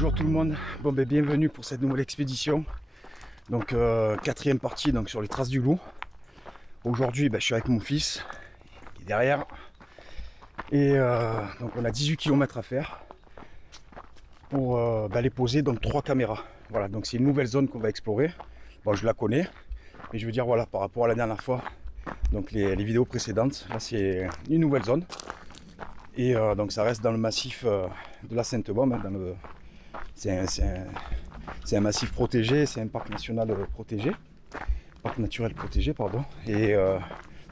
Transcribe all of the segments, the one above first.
Bonjour tout le monde, bon, bienvenue pour cette nouvelle expédition. Donc quatrième partie donc, sur les traces du loup. Aujourd'hui je suis avec mon fils qui est derrière. Et donc on a 18 km à faire pour les poser donc 3 caméras. Voilà, donc c'est une nouvelle zone qu'on va explorer. Bon, je la connais, mais je veux dire voilà, par rapport à la dernière fois, donc les vidéos précédentes, là c'est une nouvelle zone. Et donc ça reste dans le massif de la Sainte-Baume, hein, c'est un massif protégé, c'est un parc national protégé, parc naturel protégé pardon. Et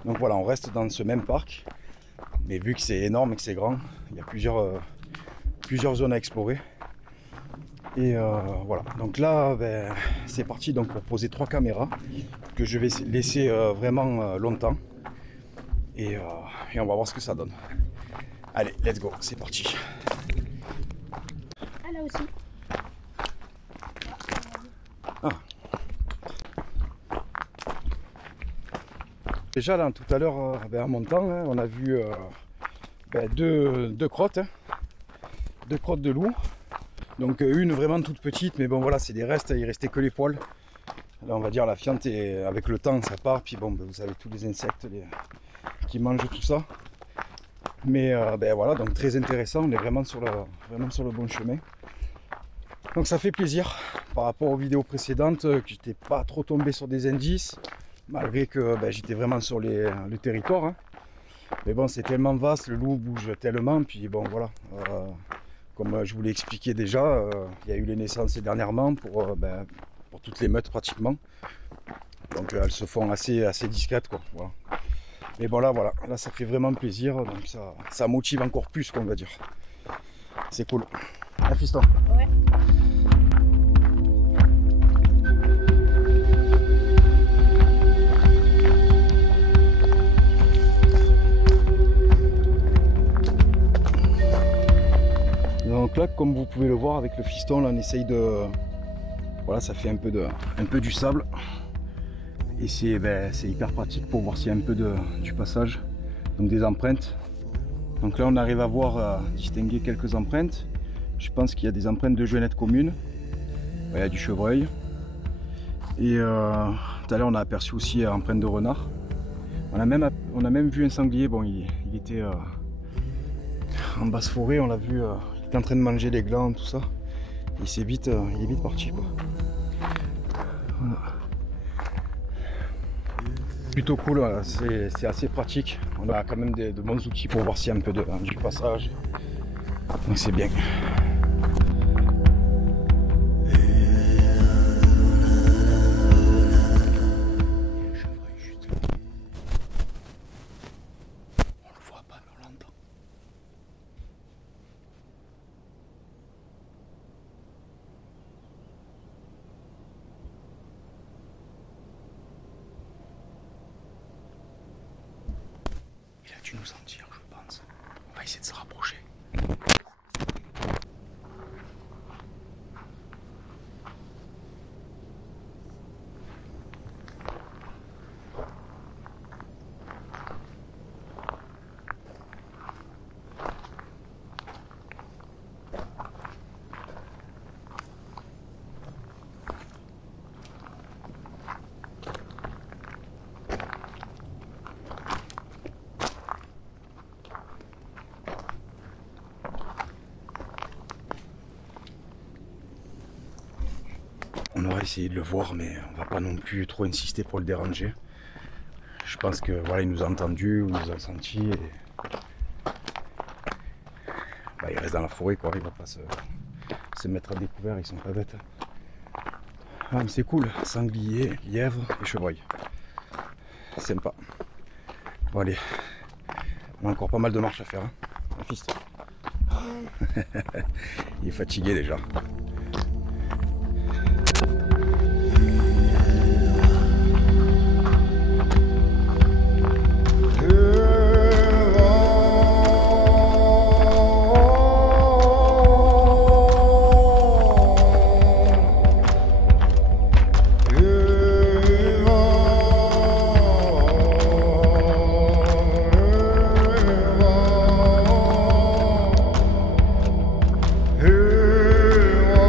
donc voilà, on reste dans ce même parc, mais vu que c'est énorme et que c'est grand, il y a plusieurs zones à explorer. Et voilà, donc là c'est parti donc pour poser 3 caméras que je vais laisser vraiment longtemps et on va voir ce que ça donne. Allez, let's go, c'est parti. Ah, là aussi. Ah. Déjà là, tout à l'heure, en montant, hein, on a vu deux crottes, hein, 2 crottes de loup. Donc une vraiment toute petite, mais bon voilà, c'est des restes, il restait que les poils. Là on va dire la fiente, et avec le temps ça part, puis bon, vous avez tous les insectes qui mangent tout ça. Mais voilà, donc très intéressant, on est vraiment sur le bon chemin. Donc ça fait plaisir par rapport aux vidéos précédentes, que j'étais pas trop tombé sur des indices, malgré que j'étais vraiment sur le territoire. Hein. Mais bon, c'est tellement vaste, le loup bouge tellement, puis bon voilà. Comme je vous l'ai expliqué déjà, il y a eu les naissances dernièrement pour toutes les meutes pratiquement. Donc elles se font assez discrètes quoi. Voilà. Mais bon là voilà, là ça fait vraiment plaisir, donc ça motive encore plus qu'on va dire. C'est cool. Ah, fiston. Ouais. Donc là, comme vous pouvez le voir avec le fiston, là, on essaye de... Voilà, ça fait un peu du sable. Et c'est hyper pratique pour voir s'il y a un peu du passage, donc des empreintes. Donc là on arrive à voir, distinguer quelques empreintes. Je pense qu'il y a des empreintes de genêtes communes. Il y a du chevreuil. Et tout à l'heure on a aperçu aussi empreintes de renard. On a même vu un sanglier, bon il était en basse forêt, on l'a vu, il était en train de manger les glands, tout ça. Il est vite parti quoi. Voilà. Plutôt cool, c'est assez pratique. On a quand même de bons outils pour voir s'il y a un peu du passage. Donc c'est bien. On le voit pas, mais on l'entend. Il a dû nous sentir, je pense. On va essayer de se rapprocher. On aurait essayé de le voir, mais on va pas non plus trop insister pour le déranger. Je pense que voilà, il nous a entendus ou nous a senti. Et... il reste dans la forêt quoi, il va pas se mettre à découvert, ils sont pas bêtes. Ah, mais c'est cool, sanglier, lièvre et chevreuil. Sympa. Bon allez, on a encore pas mal de marche à faire. Hein. Un fils. Il est fatigué déjà. Hey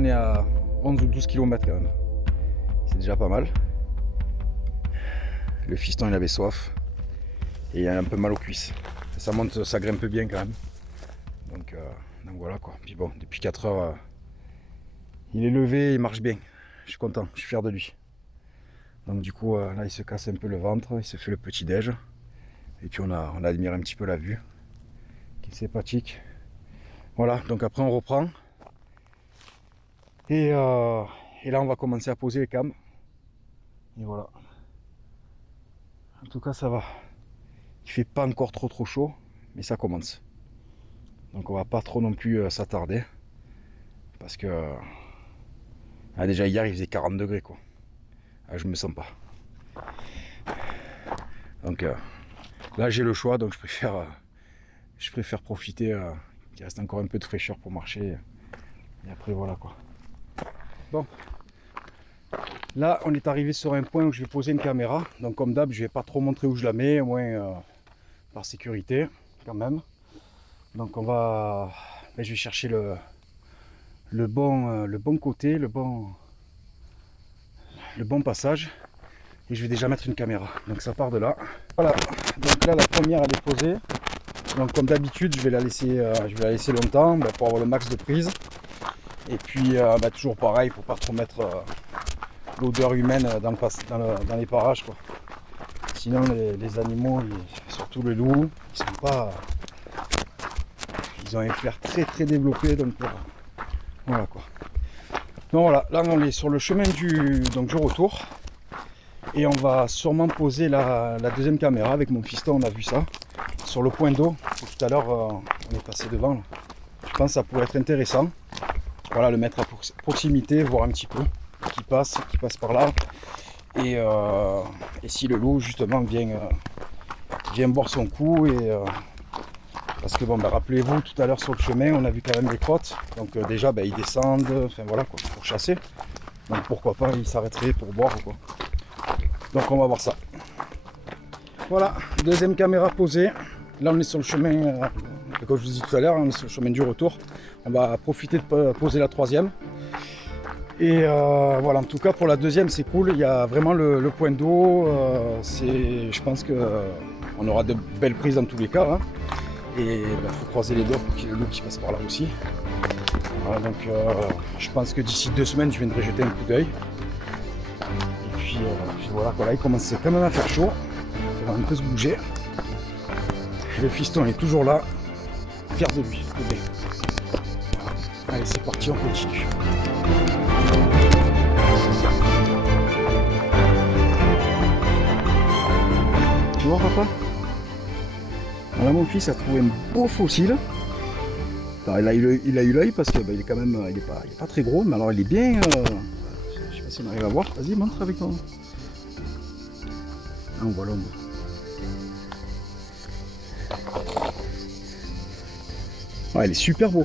on est à 11 ou 12 km quand même. C'est déjà pas mal. Le fiston il avait soif et il a un peu mal aux cuisses. Ça monte, ça grimpe bien quand même. Donc voilà quoi. Puis bon, depuis 4 heures, il est levé, il marche bien. Je suis content, je suis fier de lui. Donc du coup, là il se casse un peu le ventre, il se fait le petit déj. Et puis on a admiré un petit peu la vue, qui est sympathique. Voilà, donc après on reprend. Et là on va commencer à poser les cams. Et voilà. En tout cas ça va. Il fait pas encore trop chaud, mais ça commence. Donc on va pas trop non plus s'attarder. Parce que déjà hier il faisait 40 degrés quoi. Je me sens pas. Donc là j'ai le choix, donc je préfère profiter qu'il reste encore un peu de fraîcheur pour marcher. Et après voilà quoi. Bon. Là on est arrivé sur un point où je vais poser une caméra. Donc comme d'hab je vais pas trop montrer où je la mets, au moins par sécurité quand même. Donc on va. Je vais chercher le bon côté, le bon passage. Et je vais déjà mettre une caméra. Donc ça part de là. Voilà. Donc là la première elle est posée. Donc comme d'habitude je vais la laisser longtemps pour avoir le max de prise. Et puis toujours pareil pour pas trop mettre l'odeur humaine dans les parages quoi. Sinon les animaux, surtout le loup, ils ont un flair très développé, donc voilà quoi. Donc voilà, là on est sur le chemin du retour. Et on va sûrement poser la deuxième caméra avec mon fiston, on a vu ça, sur le point d'eau. Tout à l'heure on est passé devant là. Je pense que ça pourrait être intéressant. Voilà, le mettre à proximité, voir un petit peu qui passe par là. Et si le loup justement vient boire son coup. Parce que bon, rappelez-vous, tout à l'heure sur le chemin on a vu quand même les crottes. Donc déjà ils descendent, enfin voilà quoi, pour chasser. Donc pourquoi pas ils s'arrêteraient pour boire quoi. Donc on va voir ça. Voilà, deuxième caméra posée. Là on est sur le chemin, comme je vous dis tout à l'heure, on est sur le chemin du retour. On va profiter de poser la troisième. Et voilà, en tout cas pour la deuxième c'est cool. Il y a vraiment le point d'eau. Je pense qu'on aura de belles prises dans tous les cas. Hein. Et il faut croiser les doigts pour qu'il y ait le loup qui passe par là aussi. Voilà, donc je pense que d'ici 2 semaines je viendrai jeter un coup d'œil. Puis voilà, là il commence quand même à faire chaud. On va un peu se bouger. Le fiston est toujours là. Fier de lui. Allez, c'est parti, on continue. Tu vois papa? Là mon fils a trouvé un beau fossile. Alors, il a eu l'œil parce qu'il est quand même, il est pas très gros, mais alors il est bien. Je sais pas si on arrive à voir. Vas-y, montre avec ton. Ah, on voit l'ombre. Ah, il est super beau.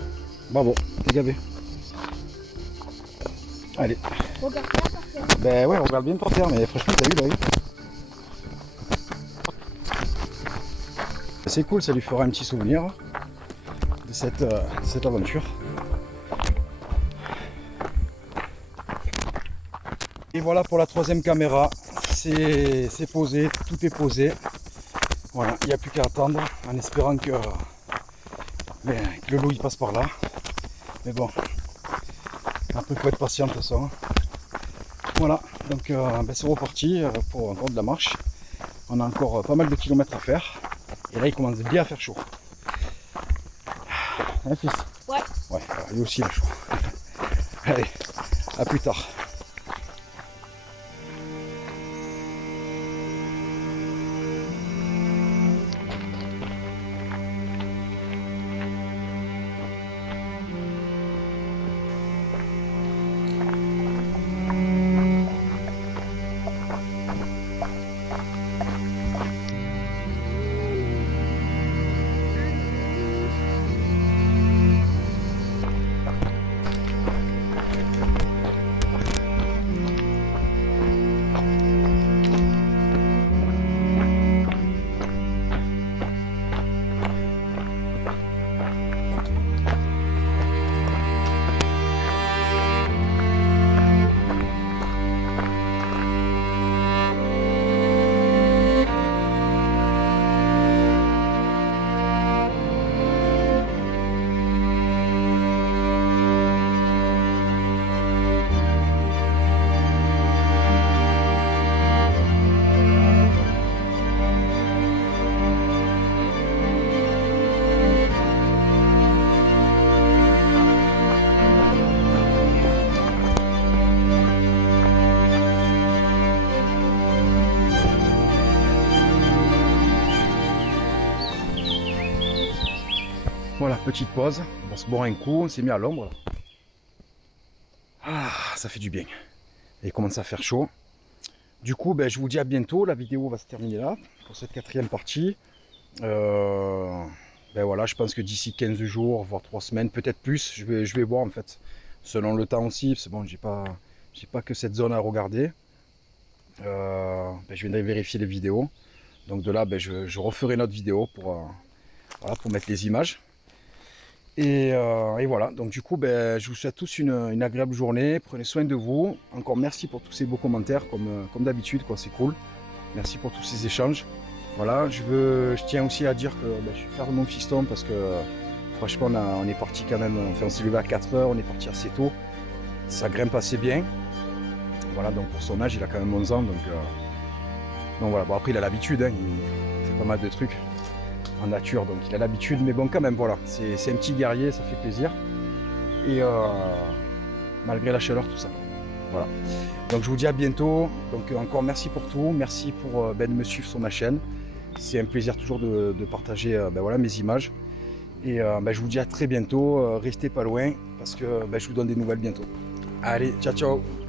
Bravo, t'es gavé. Allez. Regarde bien par terre. Ben ouais, on regarde bien par terre, mais franchement, t'as eu l'œil. C'est cool, ça lui fera un petit souvenir de cette aventure. Et voilà pour la troisième caméra, c'est posé, tout est posé. Voilà, il n'y a plus qu'à attendre en espérant que le loup il passe par là. Mais bon, après il faut être patient de toute façon. Voilà, donc c'est reparti pour encore de la marche. On a encore pas mal de kilomètres à faire. Et là il commence bien à faire chaud. Hein fils? Ouais. Ouais, lui aussi il a chaud. Allez, à plus tard. Voilà, petite pause, on va se boire un coup, on s'est mis à l'ombre. Ah, ça fait du bien. Et il commence à faire chaud. Du coup, ben, je vous dis à bientôt. La vidéo va se terminer là pour cette 4e partie. Ben voilà, je pense que d'ici 15 jours, voire 3 semaines, peut-être plus, je vais voir en fait, selon le temps aussi. C'est bon, j'ai pas que cette zone à regarder. Ben, je viendrai vérifier les vidéos. Donc de là, ben, je referai notre vidéo voilà, pour mettre les images. Et voilà, donc du coup, ben, je vous souhaite tous une agréable journée. Prenez soin de vous. Encore merci pour tous ces beaux commentaires, comme d'habitude, quoi, c'est cool. Merci pour tous ces échanges. Voilà, je tiens aussi à dire que ben, je suis fier de mon fiston parce que franchement, on est parti quand même, enfin, on s'est levé à 4 h, on est parti assez tôt. Ça grimpe assez bien. Voilà, donc pour son âge, il a quand même 11 ans. Donc voilà, bon après, il a l'habitude, hein, il fait pas mal de trucs en nature, donc il a l'habitude, mais bon quand même voilà, c'est un petit guerrier, ça fait plaisir, et malgré la chaleur, tout ça, voilà. Donc je vous dis à bientôt, donc encore merci pour tout, merci pour de me suivre sur ma chaîne, c'est un plaisir toujours de partager ben, voilà, mes images, et ben, je vous dis à très bientôt, restez pas loin, parce que ben, je vous donne des nouvelles bientôt. Allez, ciao ciao.